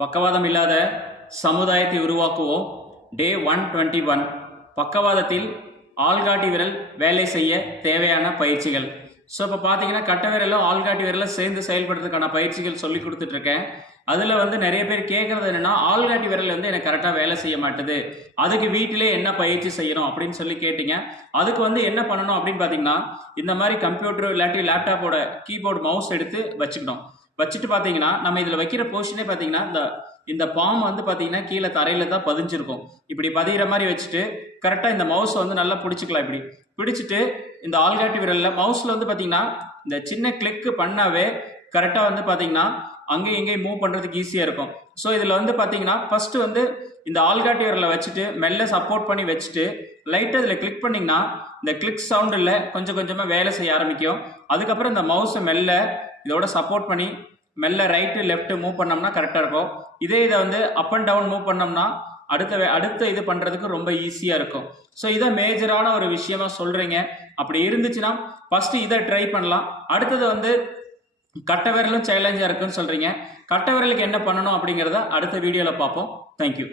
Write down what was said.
பக்கவாதம் இல்லாத சமுதாயத்தை உருவாக்குவோம். டே ஒன் டுவெண்ட்டி ஒன் பக்கவாதத்தில் ஆள்காட்டி விரல் வேலை செய்ய தேவையான பயிற்சிகள். ஸோ இப்போ பார்த்தீங்கன்னா கட்ட விரலும் ஆள்காட்டி விரலும் சேர்ந்து செயல்படுறதுக்கான பயிற்சிகள் சொல்லி கொடுத்துட்ருக்கேன். அதில் வந்து நிறைய பேர் கேட்குறது என்னென்னா ஆள்காட்டி விரல் வந்து எனக்கு கரெக்டாக வேலை செய்ய மாட்டுது. அதுக்கு வீட்டிலே என்ன பயிற்சி செய்யணும் அப்படின்னு சொல்லி கேட்டிங்க. அதுக்கு வந்து என்ன பண்ணணும் அப்படின்னு பார்த்தீங்கன்னா இந்த மாதிரி கம்ப்யூட்டர் இல்லாட்டி லேப்டாப்போட கீபோர்டு மவுஸ் எடுத்து வச்சுக்கணும். வச்சுட்டு பார்த்தீங்கன்னா நம்ம இதில் வைக்கிற போர்ஷனே பார்த்தீங்கன்னா இந்த இந்த பாம் வந்து பார்த்தீங்கன்னா கீழே தரையில் தான் பதிஞ்சிருக்கும். இப்படி பதிகிற மாதிரி வச்சுட்டு கரெக்டாக இந்த மவுஸை வந்து நல்லா பிடிச்சிக்கலாம் இப்படி. பிடிச்சிட்டு இந்த ஆள்காட்டி விரலில் மவுஸில் வந்து பார்த்தீங்கன்னா இந்த சின்ன கிளிக்கு பண்ணாவே கரெக்டாக வந்து பார்த்தீங்கன்னா அங்கேயும் இங்கேயும் மூவ் பண்ணுறதுக்கு ஈஸியாக இருக்கும். ஸோ இதில் வந்து பார்த்தீங்கன்னா ஃபஸ்ட்டு வந்து இந்த ஆள்காட்டி விரலை வச்சுட்டு மெல்ல சப்போர்ட் பண்ணி வச்சுட்டு லைட்டாக இதில் கிளிக் பண்ணிங்கன்னா இந்த கிளிக் சவுண்டில் கொஞ்சம் கொஞ்சமாக வேலை செய்ய ஆரம்பிக்கும். அதுக்கப்புறம் இந்த மவுஸை மெல்ல இதோட சப்போர்ட் பண்ணி மெல்ல ரைட்டு லெஃப்ட் மூவ் பண்ணோம்னா கரெக்டாக இருக்கும். இதே இதை வந்து அப் அண்ட் டவுன் மூவ் பண்ணோம்னா அடுத்த அடுத்த இது பண்ணுறதுக்கு ரொம்ப ஈஸியாக இருக்கும். ஸோ இதை மேஜரான ஒரு விஷயமா சொல்கிறீங்க அப்படி இருந்துச்சுன்னா ஃபஸ்ட்டு இதை ட்ரை பண்ணலாம். அடுத்தது வந்து கட்ட விரலும் சேலஞ்சாக இருக்குன்னு சொல்கிறீங்க கட்ட விரலுக்கு என்ன பண்ணணும் அப்படிங்கிறத அடுத்த வீடியோவில் பார்ப்போம். தேங்க்யூ